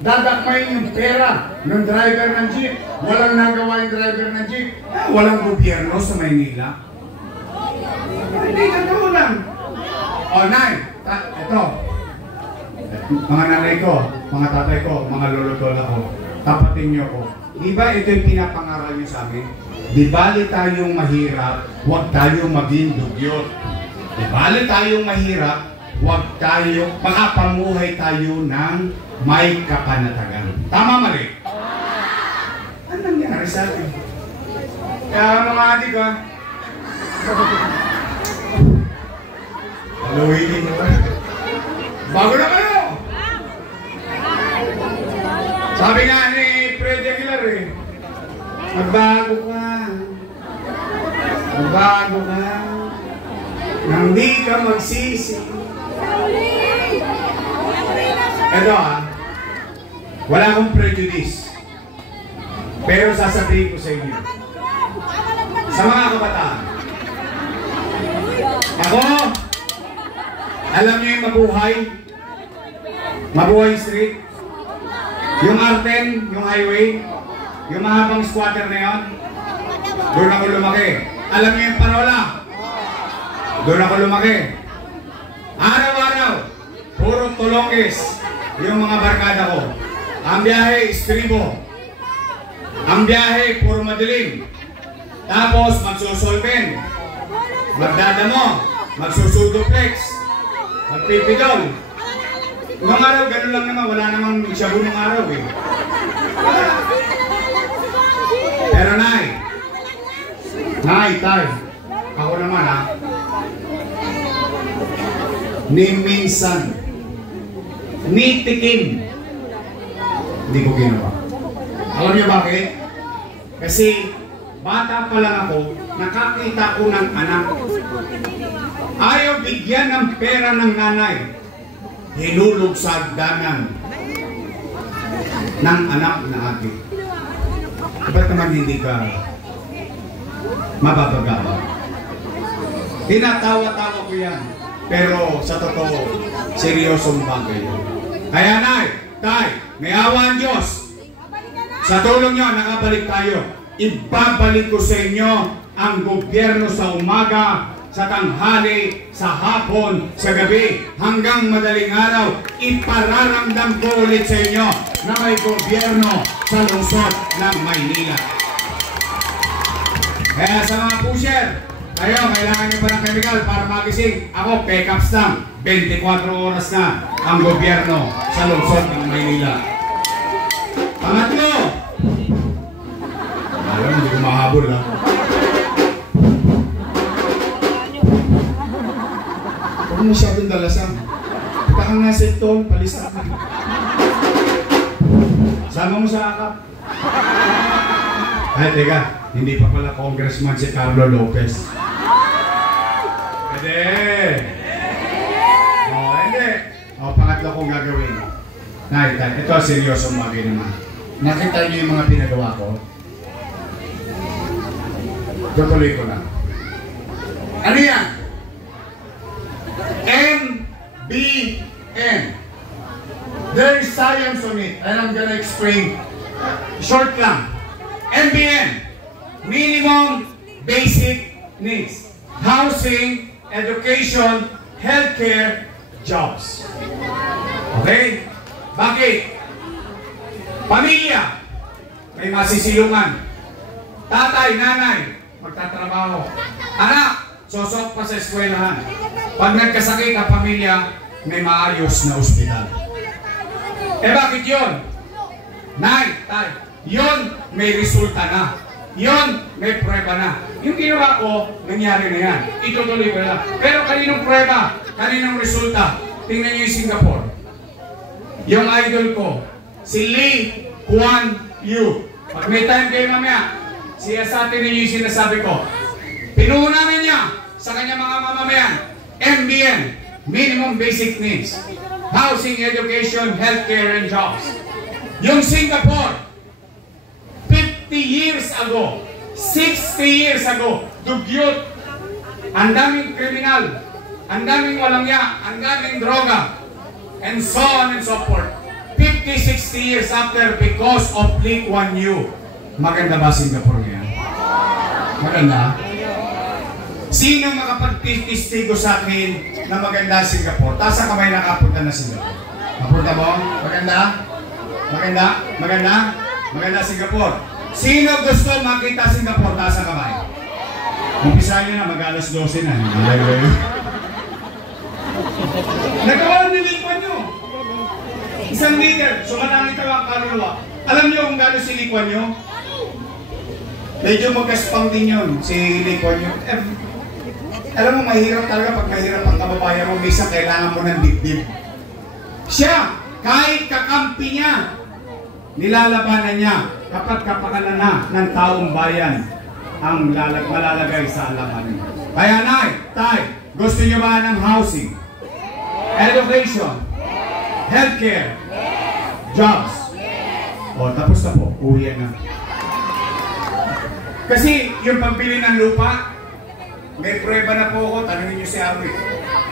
Dadakmayin yung pera ng driver ng jeep. Walang nagawa yung driver ng jeep. Walang gobyerno sa Maynila. Hindi, totoo lang. O, Nay, ito. Mga nanay ko, mga tatay ko, mga lolo-lola ko, tapatin niyo ko. Di ba ito yung pinapangaral niyo sa amin? Di bali tayong mahirap, huwag tayong maging dugyot. Di bali tayong mahirap, huwag tayo, makapamuhay tayo ng may kapanatagan. Tama, mali? Ano nangyari sa atin? Kaya mga adik ko, haluhin mo ba? Bago na kayo! Sabi nga ni Fred Aguilar magbago ka. Magbago ka. Nang di ka magsisi. Ito wala akong prejudice. Pero sasabihin ko sa inyo. Sa mga kabataan. Ako, alam niyo yung mabuhay? Mabuhay street? Yung Arten, yung highway? Yung mahabang squatter na yun? Doon ako lumaki. Alam niyo yung Parola? Doon ako lumaki. Araw-araw, puro tulongis yung mga barkada ko. Ang biyahe, Estribo. Ang biyahe, puro madilim. Tapos, magsusolven. Magdadamo. Magsusuduplex. Magpipidol. Noong araw, ganun lang naman. Wala namang shabu ng araw eh. Wala. Pero Nay, Tay, ako naman ni minsan, ni tikim, hindi ko ginawa. Alam niyo bakit? Kasi bata pa lang ako, nakakita ko ng anak. Ayaw bigyan ng pera ng nanay. Hinulog sa hagdanan ng anak na adik. Ba't naman hindi ka mababagawa? Tinatawa-tawa ko yan. Pero sa totoo, seryosong bagay yun. Kaya Nay, Tay, may awa ang Diyos. Sa tulong nyo, nakabalik tayo. Ibabalik ko sa inyo ang gobyerno sa umaga, sa tanghali, sa hapon, sa gabi, hanggang madaling araw. Ipararamdam ko ulit sa inyo na may gobyerno sa lungsod ng Maynila. Kaya sa mga pusher, kayo, kailangan nyo pa ng chemical para magising. Ako, pickups lang. 24 oras na ang gobyerno sa lungsod ng Maynila. Pangatlo! Alam, hindi ko mahabol ha. Huwag mo masyadong dalasan. Punta kang nasa ito, palisa ka. Sama mo sa akap. Ay, teka, hindi pa pala congressman si Carlo Lopez. Hindi. Hindi. Pangatlo kong gagawin. Nakita, ito seryosong bagay naman. Nakita niyo yung mga pinagawa ko? Tutuloy ko lang. Ano yan? MBN. There is science on it, and I'm gonna explain. Short lang. MBN, minimum basic needs. Housing, education, healthcare, jobs. Okay? Bakit? Pamilya, may masisilungan. Tatay, nanay, magtatrabaho. Anak, sosok pa sa eskwelahan. Pag nagkasakit ang pamilya, may maayos na ospital. Eh bakit yun? Nay, tay, yun may resulta na. Yun may prueba na. Yung ginawa ko, nangyari na yan. Itutuloy ko na. Pero kaninong prueba? Kaninong resulta? Tingnan niyo yung Singapore. Yung idol ko, si Lee Kuan Yew. Pag may time kayo mamaya, siya sa atin ninyo yung sinasabi ko. Pinuhunanan niya sa kanyang mga mamamayan MBN, Minimum Basic Needs, Housing, Education, Healthcare, and Jobs. Yung Singapore, 50 years ago, 60 years ago, dugyot, ang daming kriminal, ang daming walangya, ang daming droga, and so on and so forth. 50, 60 years after because of Lee Kuan Yew. Maganda ba Singapore ngayon? Maganda? Sino makapagtitistigo sa akin na maganda Singapore? Taas ang kamay nakapunta na Singapore. Napunta mo? Maganda? Maganda? Maganda? Maganda Singapore. Sino gusto makita Singapore? Taas ang kamay. Umpisa nyo na, mag-alas 12 na. Nagawa ni Lee Kuan Yew. Isang leader, sumanangit ang kaluluwa. Alam nyo kung gano'n si Lee Kuan Yew? Medyo magkaspang din yun, si Lee Kuan Yew. Alam mo, mahirap talaga pag mahirap ang kababayan mo, minsan kailangan mo ng dibdib. Siya, kahit kakampi niya, nilalabanan niya kapag kapakanan na ng taong bayan ang malalagay sa alaman. Kaya nay, tay, gusto niyo ba ng housing, education, healthcare, jobs? O, tapos na po, uwi na. Kasi yung pagbili ng lupa, may prueba na po ako, tanongin niyo si Awi.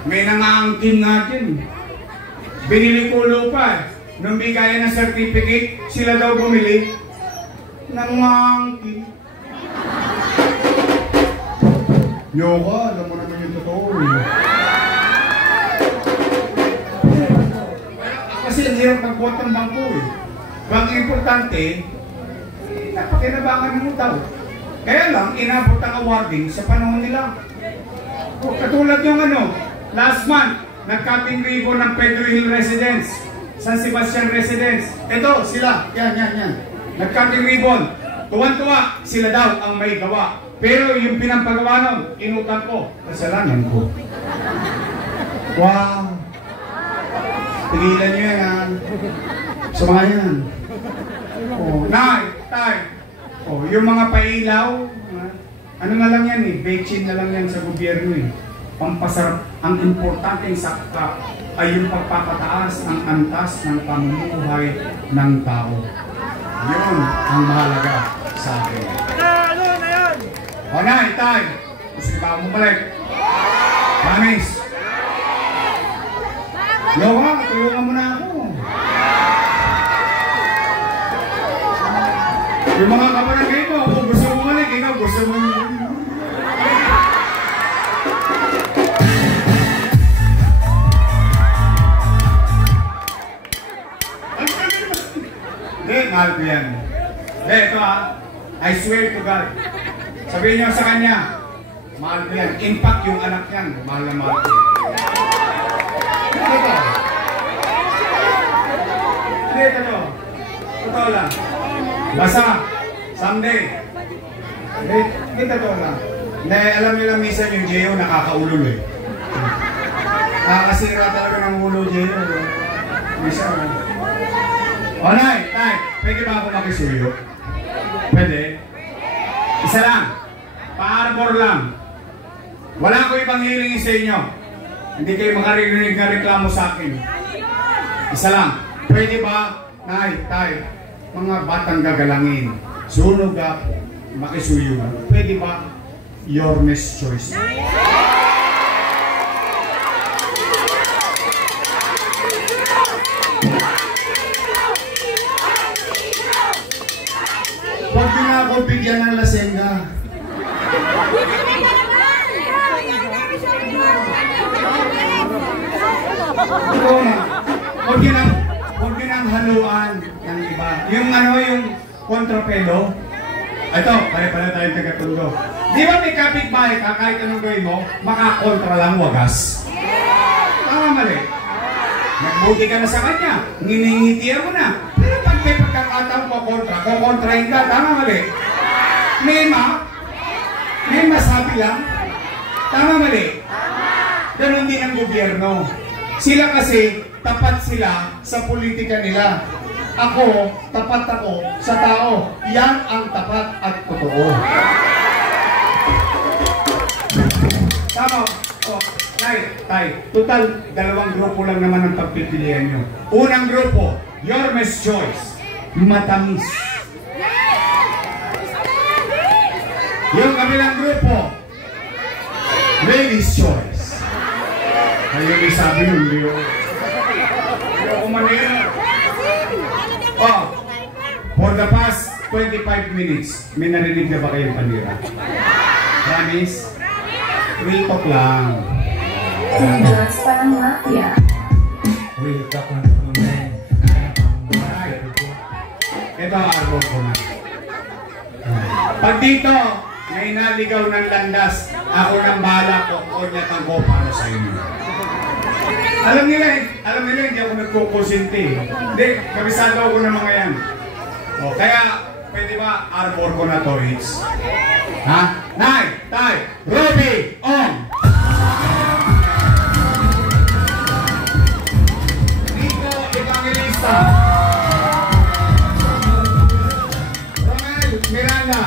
May nangaangkin nga dyan. Binili ko lupa. Nung bigayan ng certificate, sila daw bumili. Nangaangkin. Yoka, alam mo naman yung totoo. Kasi ang hirap mag-buhat ng bangko eh. Ang importante, napakinabangan mo daw. Kaya lang, inabot ang awarding sa panahon nila. Katulad yung last month, nag-cutting ribbon ng Pedro Hill Residence, San Sebastian Residence. Ito, sila, yan. Nag-cutting ribbon. Tuwan-tuwa, sila daw ang may gawa. Pero yung pinampagawa nun, inutang ko. Kasalanan ko. Wow! Tigilan nyo yan. Sumayan. Oh, nay, tay. Oh, yung mga pailaw, ano na lang yan eh, bechin na lang yan sa gobyerno eh. Pampasarap, ang importanteng sakta ay yung pagpapataas ng antas ng pamumuhay ng tao. Yun ang mahalaga sa akin. Ano na yan? O nay, tay, gusto ba mo balik? Promise? Yoka, tulungan mo na ako. Yung mga kabarangay mo, kung gusto mo malik, ikaw gusto mo. Hindi, mahal ko yan. Hindi, ito I swear to God. Sabihin niyo sa kanya, mahal ko yan. Impact yung anak yan, mahal na mahal ko. Ito. Hindi, ito. Totoo lang. Basta, someday. Hindi totoo lang. Hindi, alam nyo lang minsan yung Geo nakakaulol eh. Nakakasira talaga ng ulo Geo. Minsan. O nay, pwede ba ako makisuyo? Pwede? Isa lang. Pa-arbor lang. Wala ko ibang hilingin sa inyo. Hindi kayo makarinig na reklamo sa akin. Isa lang. Pwede ba, nay, mga batang gagalangin, sunog ako, makisuyo. Pwede ba? Your next choice. Huwag din ako bigyan ng lasenga. Huwag din ang haluan ng iba. Yung yung kontrapelo. Ito, pare-pare tayong taga-tundo. Di ba may kapitbahay ka, kahit anong gawin mo, makakontra lang wagas? Tama mali. Nagbuti ka na sa kanya, nginingitiyan mo na. Pero pag may pagkakataon ko kontrahin ka, tama mali. May masabi lang. Tama mali. Ganun din ang gobyerno. Sila kasi, tapat sila sa politika nila. Ako, tapat ako sa tao. Yan ang tapat at totoo. Tama. Oh, tay. Total, dalawang grupo lang naman ang pagpipilian nyo. Unang grupo, Yorme's Choice. Matamis. Yung kabilang grupo, Lady's Choice. Kayo may sabi yun, di yun. Pero kumanira. Oh, for the past 25 minutes, may narinig na ba kayong panira? Promise? Real talk lang. Congrats parang mafia. Real talk lang kami. Ito ang arbor ko na. Pag dito, may naligaw ng landas, ako nang bahala ko o nyatang ko para sa inyo. Alam nila, hindi ako nagkukusinti. Hindi, kabisado ako ng mga yan. O, kaya, pwede ba arbor ko na to, Hits? Ha? Nay, tay, Ruby, on! Rico Evangelista. Romel Miranda.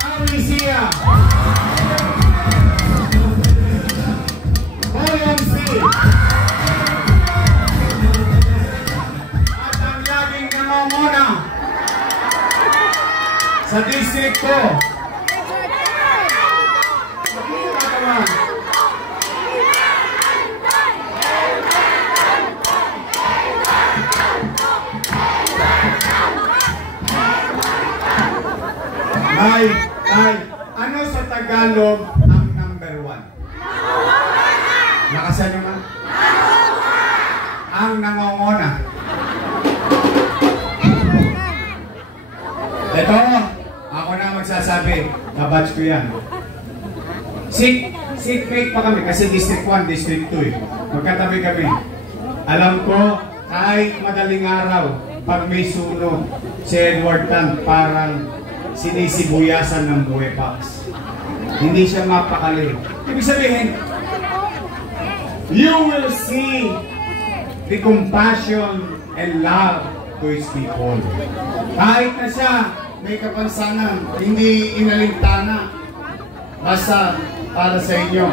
Alicia. William C. At ang laging nangongona sa district ko. Ay, ano sa Tagalog ang number 1? Nakasan nyo nga? Ang nangongona. Ito, ako na magsasabi, kabatch ko yan. Seatmate pa kami kasi District 1, District 2 eh. Magkatabi kami. Alam ko, kahit madaling araw, pag may sunog, si Edward Tan parang sinisibuyasan ng buwepax. Hindi siya mapakali. Ibig sabihin, you will see the compassion and love to his people. Kahit na siya may kapansanan, hindi inalintana, basta para sa inyo,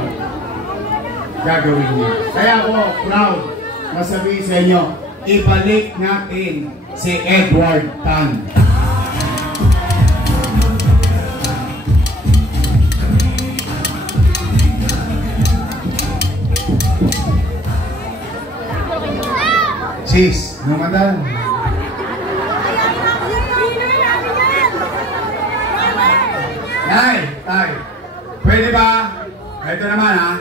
gagawin niya. Kaya ako proud na sabihin sa inyo, ibalik natin si Edward Tan. Sis, naman. Nay, pwede ba? Ito naman ha.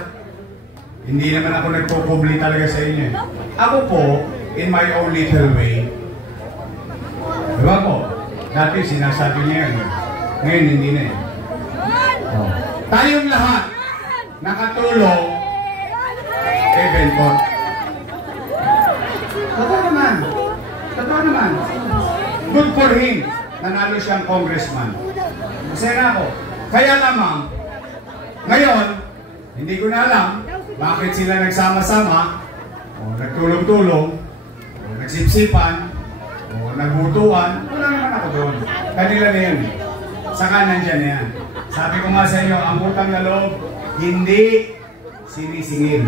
Hindi naman ako nagkukubli talaga sa inyo. Ako po, in my own little way. Diba po? Dati sinasabi niya yan. Ngayon hindi na eh. Oh. Tayong lahat nakatulong kay Benport. Totoo naman. Good for him. Nanalo siyang congressman. Masaya na ako. Kaya lamang, ngayon, hindi ko na alam bakit sila nagsama-sama, o nagtulong-tulong, o nagsipsipan, o nagbutuan. Wala naman ako doon. Kanila na yan. Saka nandyan na yan. Sabi ko nga sa inyo, ang utang na loob, hindi sinisingil.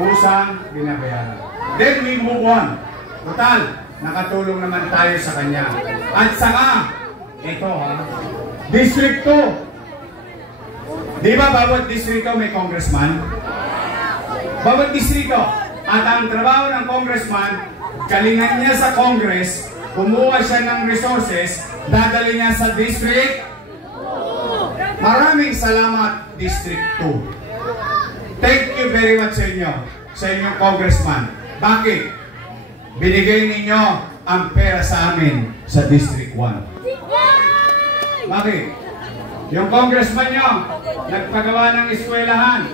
Usang binabayaran. Then we move on. Total, nakatulong naman tayo sa kanya. At saka, ito ha, District 2. Di ba bawat distrito may congressman? Bawat distrito. At ang trabaho ng congressman, galingan niya sa Congress, kumuha siya ng resources, dadali niya sa District. Maraming salamat, District 2. Thank you very much sa inyo, sa inyong congressman. Bakit? Binigay ninyo ang pera sa amin sa District 1. Bakit? Yung congressman nyo, nagpagawa ng eskwelahan.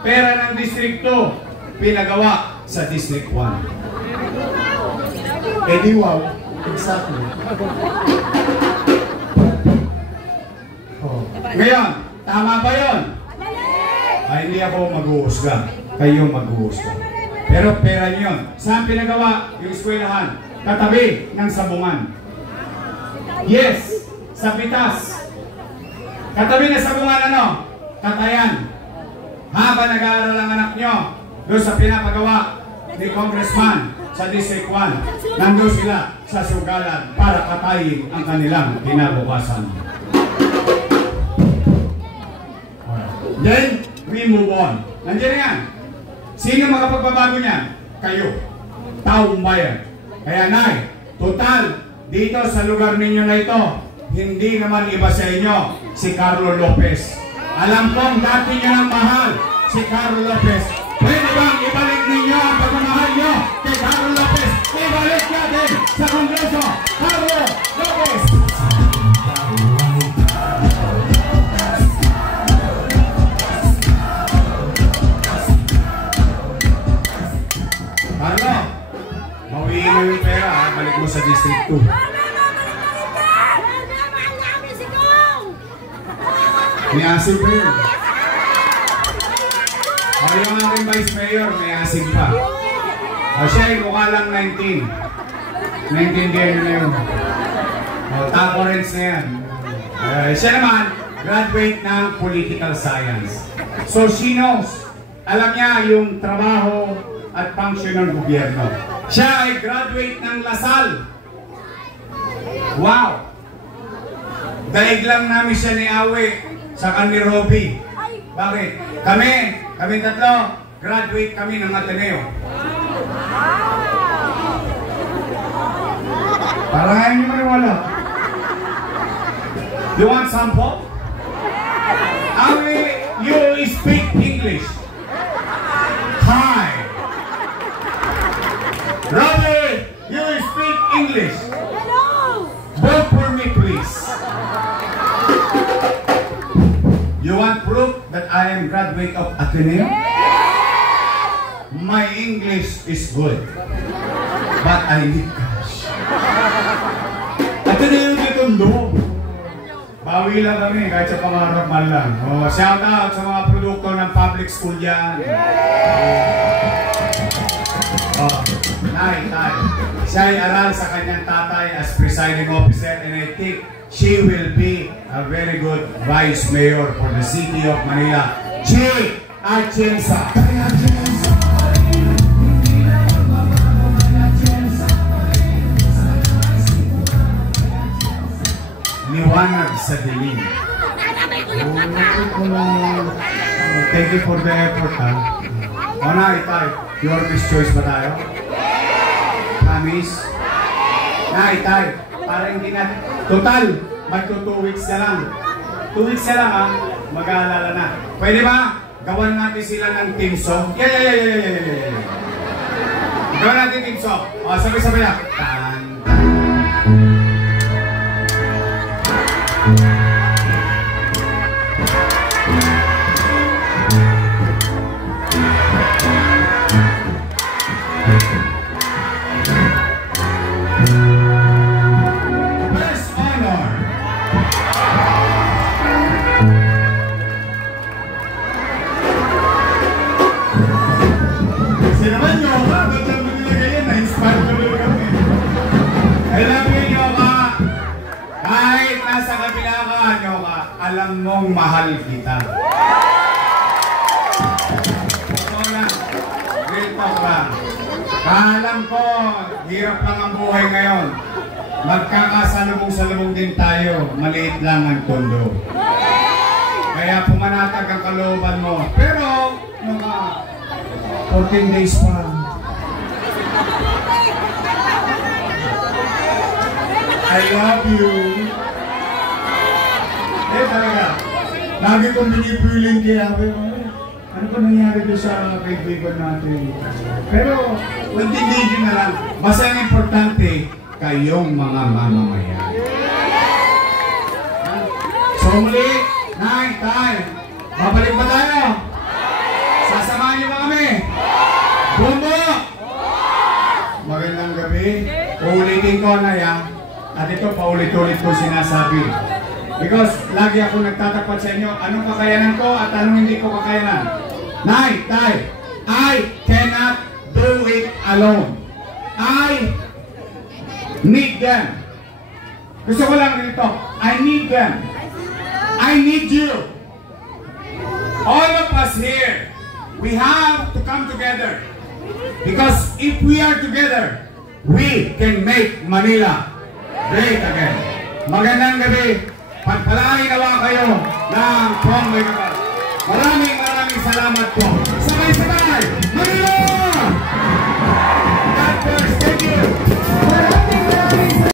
Pera ng District 2, pinagawa sa District 1. Eh di wow, exactly. Oh. Ngayon, tama ba yun? Ay, hindi ako mag-uusga. Kayo mag-uusga. Pero pera nyo yun. Saan pinagawa yung eskwelahan? Katabi ng sabungan. Yes, sa Pitas. Katabi na sa bungan ano? Katayan. Habang nag-aaral ang anak nyo, doon sa pinapagawa ni Congressman sa District 1, nandun sila sa sugalan para patayin ang kanilang kinabukasan. Then, we move on. Nandiyan yan. Sino makapagbabago niyan? Kayo. Taong bayan. Kaya nay, total, dito sa lugar ninyo na ito, hindi naman iba sa inyo, si Carlo Lopez. Alam kong dati nyo ng mahal, si Carlo Lopez. Pwede bang ibalik ninyo ang pagmamahal nyo kay Carlo Lopez? Ibalik natin sa Kongreso, Carlo Lopez! Carlo, bawiin mo yung pera, ha? Balik mo sa District 2. May asim pa yun. O yung aking Vice Mayor, may asim pa. O siya ay mukha lang 19. 19 din na yun. O taporens na yan. Siya naman, graduate ng Political Science. So she knows, alam niya yung trabaho at function ng gobyerno. Siya ay graduate ng Lasal. Wow! Daig lang namin siya ni Awe sa kanil Robby. Bakit? Kami tatlo, graduate kami ng Ateneo. Para nga hindi maniwala. You want sample? Awe, you speak English. Hi. Robby, you speak English. Vote for me, please. You want proof that I am graduate of Ateneo? My English is good, but I need cash. Ateneo dito no. Bawi lang kami kahit sa pangarap man lang. Oh, shout out sa mga produkto ng public school yan. Oh, Nay. Siya ay aral sa kanyang tatay as presiding officer, and I think she will be a very good vice mayor for the city of Manila. Chi Atienza. Liwanag sa dilim. Thank you for the effort, ha? O na, Itay, your Miss Choice ba tayo? Promise? Na, Itay, para hindi natin. Total, magto 2 weeks na lang. 2 weeks na lang, ha? Mag-aalala na. Pwede ba? Gawan natin sila ng team song. Yeah. Gawan natin team song. O, sabay-sabay na. Alam mong mahal kita. Ito lang. Real talk lang. Alam ko, hirap lang ang buhay ngayon. Magkakasalubong-salubong din tayo. Maliit lang ang tondo. Kaya pumanatag ang kalooban mo. Pero, mga 14 days pa. I love you. Talaga. Lagi kong binipiling kaya ano pa nangyari doon sa kaibigan natin. Pero, intindihin na lang. Basta ang importante, kayong mga mamamayan. So muli, Nay, Tay, babalik ba tayo? Sasamahan niyo ba kami? Bumbo! Magandang gabi. Uulitin ko, Nay, at ito paulit-ulit ko sinasabi. Because lagi ako nagtatapat sa inyo, anong kakayanan ko at anong hindi ko kakayanan. Nay, Tay, I cannot do it alone. I need them. Gusto ko lang dito, I need them. I need you. All of us here, we have to come together. Because if we are together, we can make Manila great again. Magandang gabi. Pagpalain nawa kayo ng Pong May Kapal. Maraming salamat po. Sabay-sabay! Manila! God bless.